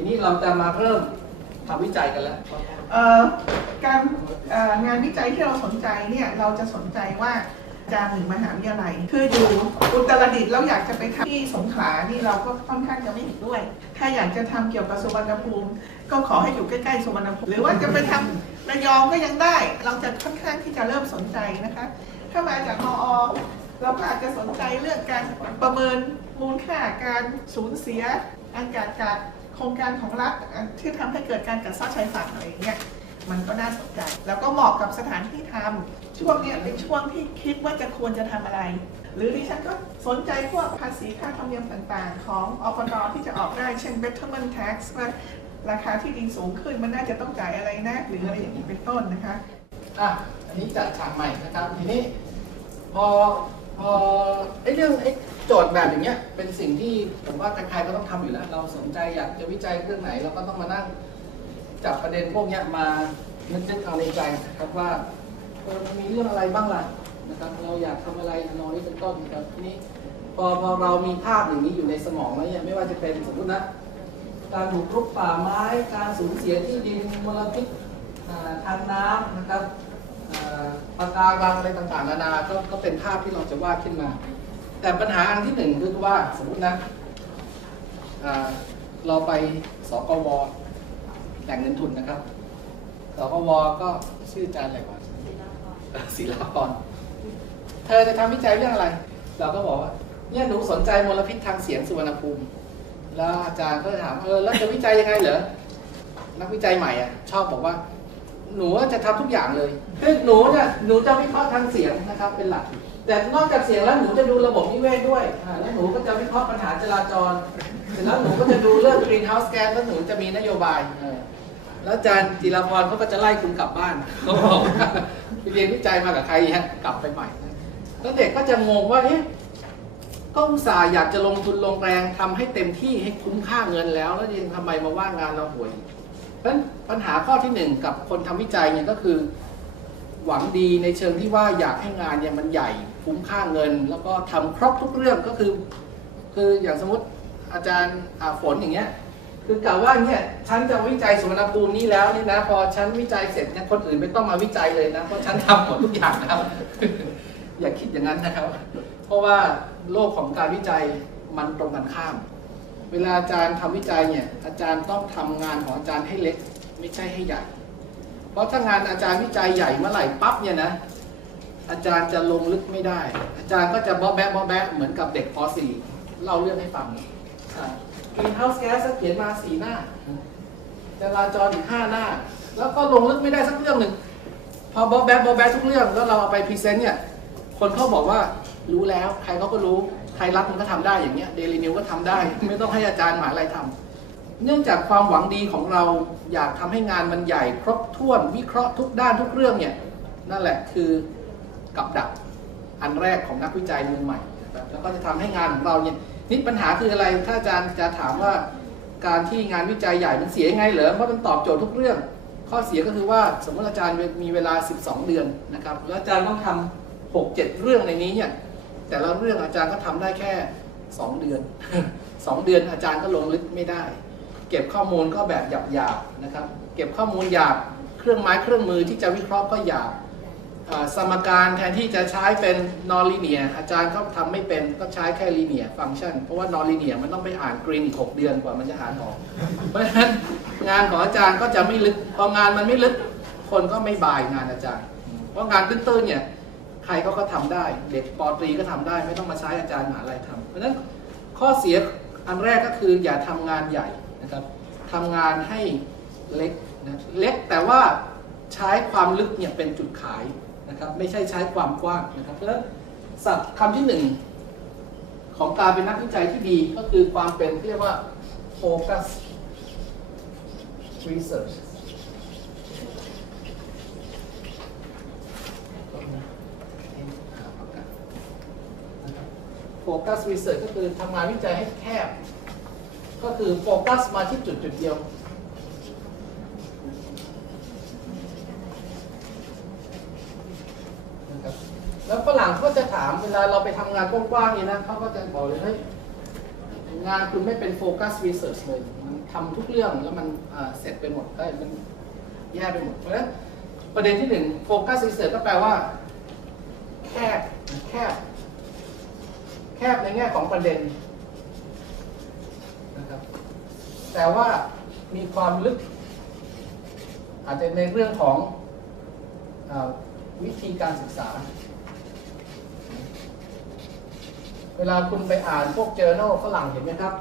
ทีนี้เราจะมาเริ่มทำวิจัยกันแล้ว การงานวิจัยที่เราสนใจเนี่ยเราจะสนใจว่าจารย์หนึ่งมหาวิทยาลัย คืออยู่อุตรดิตถ์แล้วอยากจะไปทำที่สงขลานี่เราก็ค่อนข้างจะไม่เห็นด้วย ถ้าอยากจะทำเกี่ยวกับสุวรรณภูมิ ก็ขอให้อยู่ใกล้ๆสุวรรณภูมิ หรือว่าจะไปทำระยองก็ยังได้ เราจะค่อนข้างที่จะเริ่มสนใจนะคะ ถ้ามาจากมอ เราก็อาจจะสนใจเรื่องการประเมินมูลค่าการสูญเสียอากาศจาก ครงการของรัฐที่ทำให้เกิดการกัดเซาะชายฝั่งอะไรอย่างเงี้ยมันก็น่าสนใจ แล้วก็เหมาะกับสถานที่ทำช่วงเนี้ยเป็นช่วงที่คิดว่าจะควรจะทำอะไร หรือดิฉันก็สนใจพวกภาษีค่าธรรมเนียมต่างๆ ของอปนที่จะออกได้เช่น betterment tax ว่าราคาที่ดินสูงขึ้นมันน่าจะต้องจ่ายอะไรนะ หรืออะไรอย่างนี้เป็นต้นนะคะอะอันนี้จัดฉากใหม่นะครับทีนี้พอ พอไอ้เรื่องไอ้โจทย์แบบอย่างเงี้ยเป็นสิ่งที่ผมว่าใครๆก็ต้องทำอยู่แล้ว เราสนใจอยากจะวิจัยเรื่องไหนเราก็ต้องมานั่งจับประเด็นพวกเนี้ยมานึกนึกเอาในใจนะครับว่าเออมีเรื่องอะไรบ้างล่ะนะครับเราอยากทำอะไรนอนนี้เป็นต้นนะครับทีนี้พอพอเรามีภาพอย่างนี้อยู่ในสมองแล้วเนี่ยไม่ว่าจะเป็นสมมตินะการบุกรุกป่าไม้ การสูญเสียที่ดินมลพิษทางน้ำนะครับ อ่าปะการังอะไรต่างๆนานาก็ก็เป็นภาพที่เราจะวาดขึ้นมา แต่ปัญหาอันที่หนึ่งคือว่าสมมตินะอ่าเราไปสกวแหล่งเงินทุนนะครับสกวก็ชื่ออาจารย์อะไรก่อนศิลากรเธอจะทำวิจัยเรื่องอะไร เราก็บอกว่าเนี่ยหนูสนใจมลพิษทางเสียงสุวรรณภูมิ แล้วอาจารย์ก็ถามเออแล้วจะวิจัยยังไงเหรอนักวิจัยใหม่อะชอบบอกว่า หนูจะทำทุกอย่างเลยคือหนูเนี่ยหนูจะวิเคราะห์ทางเสียงนะครับเป็นหลัก แต่นอกจากเสียงแล้วหนูจะดูระบบนิเวศด้วยแล้วหนูก็จะวิเคราะห์ปัญหาจราจรเสร็จแล้วหนูก็จะดูเรื่อง greenhouse gas แล้วหนูจะมีนโยบายแล้วอาจารย์จิรพรเขาก็จะไล่คุณกลับบ้านเขาบอกไปเรียนวิจัยมากับใครฮะกลับไปใหม่นะแล้วเด็กก็จะงงว่าเอ๊ะก็อุตส่าห์อยากจะลงทุนลงแรงทำให้เต็มที่ให้คุ้มค่าเงินแล้ว แล้วยังทำไมมาว่างงานเราห่วย เพราะฉะนั้นปัญหาข้อที่หนึ่งกับคนทำวิจัยเนี่ยก็คือ หวังดีในเชิงที่ว่าอยากให้งานเนี่ยมันใหญ่คุ้มค่าเงิน แล้วก็ทำครบทุกเรื่องก็คือ คืออย่างสมมติอาจารย์ฝนอย่างเงี้ยคือกล่าวว่าเนี่ยฉันจะวิจัยสุวรรณภูมินี้แล้วนี่นะพอฉันวิจัยเสร็จเนี่ยคนอื่นไม่ต้องมาวิจัยเลยนะเพราะฉันทำหมดทุกอย่างแล้วอย่าคิดอย่างนั้นนะครับ เพราะว่าโลกของการวิจัยมันตรงกันข้าม เวลาอาจารย์ทำวิจัยเนี่ยอาจารย์ต้องทำงานของอาจารย์ให้เล็ก ไม่ใช่ให้ใหญ่ เพราะถ้างานอาจารย์วิจัยใหญ่เมื่อไหร่ปั๊บเนี่ยนะอาจารย์จะลงลึกไม่ได้ อาจารย์ก็จะบอแบะบอแบะเหมือนกับเด็กป .4 เล่าเรื่องให้ฟังกรีนเฮาส์แก๊สเขียนมาสี่หน้าจราจรอีกห้าหน้า แล้วก็ลงลึกไม่ได้สักเรื่องหนึ่งพอบอแบะบอแบะทุกเรื่องแล้วเราเอาไปพรีเซนต์เนี่ยคนเขาบอกว่ารู้แล้วใครเขาก็รู้ ทยรัฐมันก็ทำได้อย่างเงี้ยเดลินิวก็ทำได้ ไม่ต้องให้อาจารย์หมหาอะไรทำเนื่องจากความหวังดีของเราอยากทำให้งานมันใหญ่ครบถ้วนวิเคราะห์ทุกด้านทุกเรื่องเนี่ยนั่นแหละคือกับดักอันแรกของนักวิจัยมือใหม่แล้วก็จะทำให้งานของเราเนี่ยนี่ปัญหาคืออะไรถ้าอาจารย์จะถามว่าการที่งานวิจัยใหญ่มันเสียยังไงเหรอเพราะมันตอบโจทย์ทุกเรื่อง ข้อเสียก็คือว่าสมมติอาจารย์มีเวลา 12 เดือนนะครับแล้วอาจารย์ต้องทำหกเจ็ดเรื่องในนี้เนี่ย แต่ละเรื่องอาจารย์ก็ทำได้แค่ 2 เดือน 2 เดือนอาจารย์ก็ลงลึกไม่ได้ เก็บข้อมูลก็แบบหยาบๆนะครับ เก็บข้อมูลหยาบเครื่องไม้เครื่องมือที่จะวิเคราะห์ก็หยาบสมการแทนที่จะใช้เป็น non linear อาจารย์ก็ทำไม่เป็นก็ใช้แค่ linear function เพราะว่า non linear มันต้องไปอ่านกรีนอีก6เดือนกว่ามันจะอ่านออก เพราะฉะนั้นงานของอาจารย์ก็จะไม่ลึกพองานมันไม่ลึก คนก็ไม่บายงานอาจารย์ เพราะงานตื้นๆเนี่ย ใครเขาก็ทำได้ เด็กปอตรีก็ทำได้ ไม่ต้องมาใช้อาจารย์มหาลัยทำเพราะฉะนั้นข้อเสียอันแรกก็คืออย่าทำงานใหญ่นะครับทำงานให้เล็กนะเล็กแต่ว่าใช้ความลึกเนี่ยเป็นจุดขายนะครับไม่ใช่ใช้ความกว้างนะครับเพราะฉะนั้นศัพท์คำที่หนึ่งของการเป็นนักวิจัยที่ดีก็คือความเป็นที่เรียกว่า focus research โฟ กัสรีเสิร์ชก็คือทำงานวิจัยให้แคบ ก็คือโฟกัสมาที่จุดจุดเดียวนะครับแล้วฝรั่งก็จะถามเวลาเราไปทำงานกว้างๆนี่นะเขาก็จะบอกเลยเฮ้ยงานคุณไม่เป็นโฟกัสรีเสิร์ชเลยมันทำทุกเรื่องแล้วมันเสร็จไปหมดได้มันแย่ไปหมด เพราะฉะนั้นประเด็นที่หนึ่งโฟกัสรีเสิร์ชก็แปลว่า แคบแคบ แคบในแง่ของประเด็นนะครับแต่ว่ามีความลึก อาจจะในเรื่องของอวิธีการศึกษา เวลาคุณไปอ่านพวกเจอ r n a l ฝรั่งเห็นไหมครับ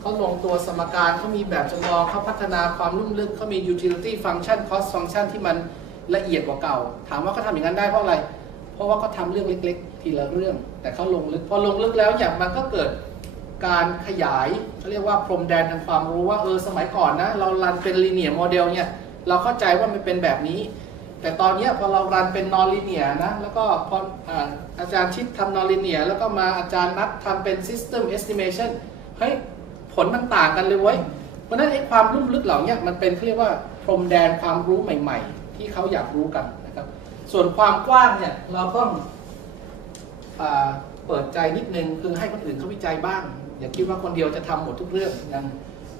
เขาลงตัวสมการเขามีแบบจำลองเขาพัฒนาความลุ่มลึกเขามี utility function cost function ที่มันละเอียดกว่าเก่า ถามว่าเขาทำอย่างนั้นได้เพราะอะไรเพราะว่าเขาทำเรื่องเล็ก ๆ ทีละเรื่อง แต่เขาลงลึกพอลงลึกแล้วอย่างมันก็เกิดการขยายเขาเรียกว่าพรมแดนทางความรู้ว่าเออสมัยก่อนนะเรารันเป็น linear model เนี่ยเราเข้าใจว่ามันเป็นแบบนี้ แต่ตอนนี้พอเรารันเป็น non linear นะแล้วก็พออาอาจารย์ชิดทำ non linear แล้วก็มาอาจารย์นัดทำเป็น system estimation เฮ้ยผลมันต่างกันเลยเว้ยเพราะนั้นไอ้ความลุ่มลึกเหล่าเนี้ยมันเป็นเขาเรียกว่าพรมแดนความรู้ใหม่ ๆ ที่เขาอยากรู้กัน ส่วนความกว้างเนี่ยเราต้องเปิดใจนิดนึงคือให้คนอื่นเขาวิจัยบ้าง อย่าคิดว่าคนเดียวจะทำหมดทุกเรื่องอย่าง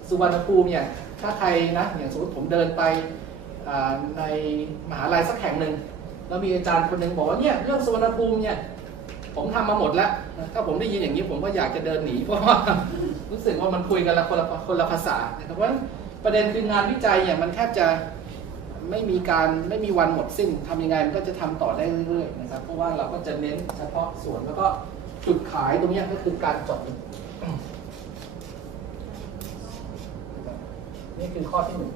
สุวรรณภูมิเนี่ยถ้าใครนะอย่างสมมติผมเดินไปในมหาลัยสักแห่งหนึ่งแล้วมีอาจารย์คนหนึ่งบอกว่าเนี่ยเรื่องสุวรรณภูมิเนี่ยผมทำมาหมดแล้ว ถ้าผมได้ยินอย่างนี้ผมก็อยากจะเดินหนี เพราะว่ารู้สึกว่ามันคุยกันละคนละคนละภาษานะครับเพราะประเด็นคืองานวิจัยเนี่ยมันแทบจะ ไม่มีการไม่มีวันหมดสิ้นทำยังไงมันก็จะทำต่อได้เรื่อยๆนะครับเพราะว่าเราก็จะเน้นเฉพาะส่วนแล้วก็จุดขายตรงเนี้ยก็คือการเจาะลึกนี่คือข้อที่หนึ่ง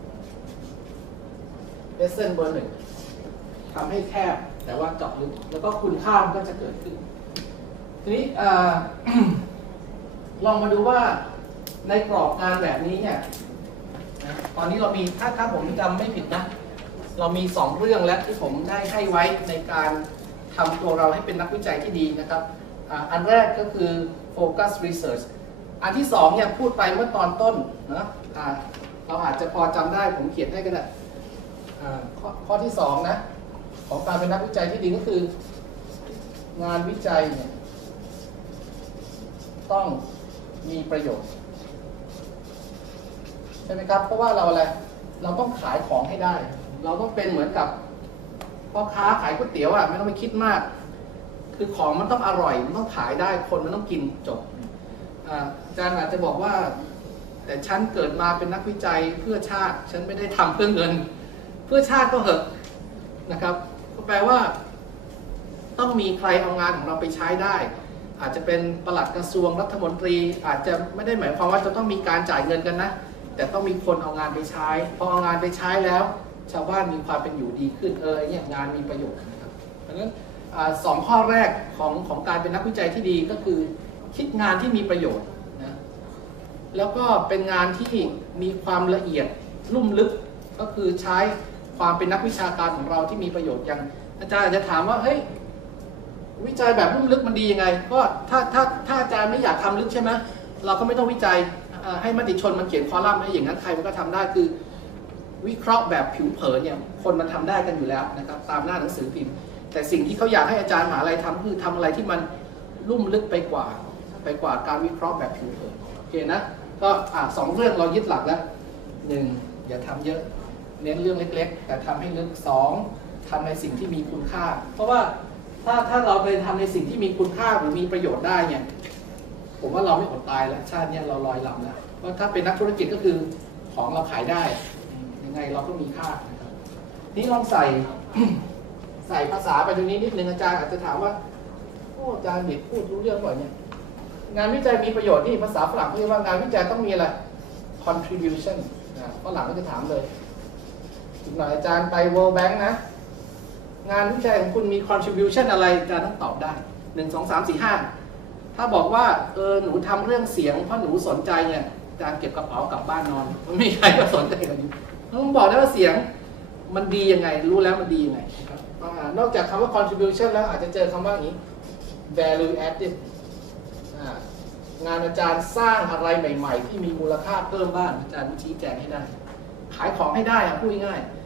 เลสเซ่นเบอร์หนึ่งทำให้แคบแต่ว่าเจาะลึกแล้วก็คุณค่ามันก็จะเกิดขึ้น ทีนี้เอ่อลองมาดูว่าในกรอบงานแบบนี้เนี่ยนะตอนนี้เรามีถ้าถ้าผมจำไม่ผิดนะ เรามีสองเรื่องแล้วที่ผมได้ให้ไว้ในการทำตัวเราให้เป็นนักวิจัยที่ดีนะครับอันแรกก็คือ focus research อันที่สองเนี่ยพูดไปเมื่อตอนต้นนะเราอาจจะพอจำได้ผมเขียนให้ก็ได้ขข้อที่สองนะของการเป็นนักวิจัยที่ดีก็คือ งานวิจัยเนี่ยต้องมีประโยชน์ ใช่ไหมครับ เพราะว่าเราอะไร เราต้องขายของให้ได้ เราต้องเป็นเหมือนกับพ่อค้าขายก๋วยเตี๋ยวอะไม่ต้องไปคิดมาก คือของมันต้องอร่อย มันต้องขายได้คนมันต้องกินจบอาจารย์อาจจะบอกว่า แต่ฉันเกิดมาเป็นนักวิจัยเพื่อชาติ ฉันไม่ได้ทำเพื่อเงิน เพื่อชาติก็เหอะนะครับก็แปลว่า ต้องมีใครเอางานของเราไปใช้ได้ อาจจะเป็นประหลัดกระทรวงรัฐมนตรี อาจจะไม่ได้หมายความว่าจะต้องมีการจ่ายเงินกันนะแต่ต้องมีคนเอางานไปใช้พอเอางานไปใช้แล้ว ชาวบ้านมีความเป็นอยู่ดีขึ้นเออเนี่ยงานมีประโยชน์นะครับเพราะฉะนั้นสองข้อแรกของของการเป็นนักวิจัยที่ดีก็คือ คิดงานที่มีประโยชน์นะแล้วก็เป็นงานที่มีความละเอียดลุ่มลึกก็คือใช้ความเป็นนักวิชาการของเราที่มีประโยชน์อย่างอาจารย์อาจจะถามว่าเฮ้ยวิจัยแบบลุ่มลึกมันดียังไง ก็ถ้าถ้าถ้าอาจารย์ไม่อยากทำลึกใช่ไหมเราก็ไม่ต้องวิจัยให้มติชนมันเขียนคอลัมน์ให้อย่างนั้นใครมันก็ทำได้คือ วิเคราะห์แบบผิวเผินเนี่ยคนมันทำได้กันอยู่แล้วนะครับตามหน้าหนังสือพิมพ์ แต่สิ่งที่เขาอยากให้อาจารย์มหาอะไรทำคือทำอะไรที่มันลุ่มลึกไปกว่าไปกว่าการวิเคราะห์แบบผิวเผินโอเคนะก็อะสองเรื่องเรายึดหลักแล้วหนึ่งอย่าทำเยอะเน้นเรื่องเล็ก ๆ แต่ทำให้ลึกสองทำในสิ่งที่มีคุณค่า เพราะว่าถ้าถ้าเราไปทำในสิ่งที่มีคุณค่าหรือมีประโยชน์ได้เนี่ยผมว่าเราไม่อดตายแล้วชาติเนี้ยเราลอยลำแล้วเพราะถ้าเป็นนักธุรกิจก็คือของเราขายได้ ยังไงเราก็มีค่านะครับนี่ลองใส่ใส่ภาษาไปตรงนี้นิดนึงอาจารย์อาจจะถามว่าโอ้อาจารย์เด็กพูดรู้เรื่องบ่อยเนี่ยงานวิจัยมีประโยชน์ที่ภาษาฝรั่งเขาเรียกว่างานวิจัยต้องมีอะไร contribution นะฝรั่งก็จะถามเลยอีกหน่อยอาจารย์ไป World Bank นะ งานวิจัยของคุณมี contribution อะไรอาจารย์ต้องตอบได้หนึ่งสองสามสี่ห้าถ้าบอกว่าเออหนูทำเรื่องเสียงเพราะหนูสนใจเนี่ยอาจารย์เก็บกระเป๋ากลับบ้านนอนไม่มีใครก็สนใจกันอยู่ ต้องบอกได้ว่าเสียงมันดียังไง รู้แล้วมันดียังไงนะครับอ่านอกจากคำว่า contribution แล้วอาจจะเจอคำว่าอย่างนี้ value added งานอาจารย์สร้างอะไรใหม่ ๆ ที่มีมูลค่าเพิ่มบ้างอาจารย์ชี้แจงให้ได้ ขายของให้ได้พูดง่ายๆ